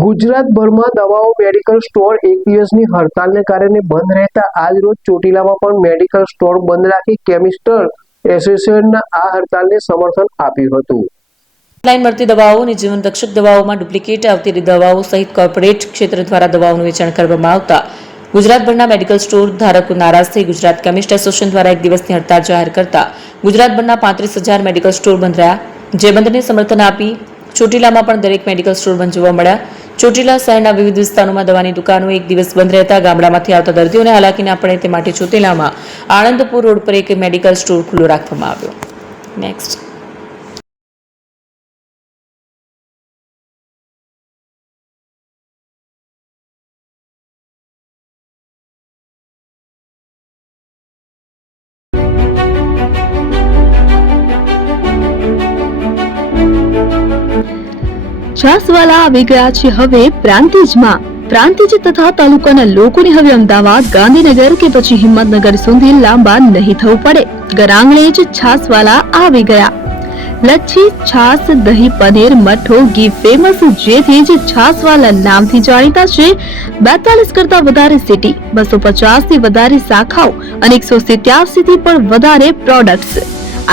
ગુજરાતભરમાં દવાઓ medical store એક દિવસની હડતાલને કારણે બંધ રહેતા આજ રોજ ચોટીલામાં પણ મેડિકલ સ્ટોર બંધ રાખી કેમિસ્ટ એસોસિએશનના આ હડતાલને સમર્થન આપ્યું હતું. ઓનલાઈન મળતી દવાઓ અને જીવન રક્ષક દવાઓમાં ડુપ્લિકેટ આવતી દવાઓ સહિત કોર્પોરેટ ક્ષેત્ર દ્વારા દવાઓનું વેચાણ કરવામાં આવતા ગુજરાતભરના મેડિકલ સ્ટોર ધારકો નારાજ થઈ ગુજરાત કેમિસ્ટ એસોસિએશન દ્વારા એક દિવસની હડતાલ જાહેર કરતા ગુજરાતભરના 35,000 મેડિકલ સ્ટોર બંધ રહ્યા. જે બંધને સમર્થન આપી ચોટીલામાં પણ દરેક મેડિકલ સ્ટોર બંધ જોવા મળ્યા. ચોટીલા શહેરના વિવિધ વિસ્તારોમાં દવાની દુકાનો એક દિવસ બંધ રહેતા ગામડામાંથી આવતા દર્દીઓને હાલાકી ના પડે તે માટે ચોટીલામાં આણંદપુર રોડ પર એક મેડિકલ સ્ટોર ખુલ્લો રાખવામાં આવ્યો. નેક્સ્ટ છાસવાલા આવી ગયા છે હવે પ્રાંતિજમાં. પ્રાંતિજ તથા તાલુકાના લોકોને હવે અમદાવાદ, ગાંધીનગર કે પછી હિંમતનગર સુધી લાંબા નહીં થવું પડે. ઘરાંગણે જ છાસવાલા આવી ગયા. લચ્છી, છાસ, દહીં, પનીર, મઠો, ઘી ફેમસ, જેથી જ છાસવાલા નામથી જાણીતા છે. 42 કરતા વધારે સિટી, 250 થી વધારે શાખાઓ અને 187 થી પણ વધારે products.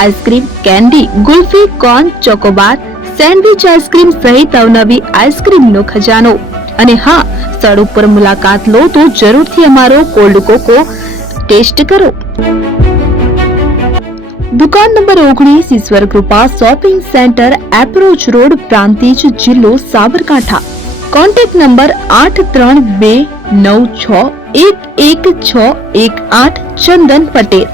Ice cream, candy, kulfi, corn, Chocobar, sandwich ice cream સહિત અવનવી આઈસ્ક્રીમનો ખજાનો. અને હા, સ્થળ ઉપર મુલાકાત લો તો જરૂરથી અમારો કોલ્ડ કોકો ટેસ્ટ કરો. દુકાન number 19, Ishwar Krupa shopping centre, approach road, Prantij, જિલ્લો સાબરકાંઠા. Contact number 8329611618 Chandan Patel.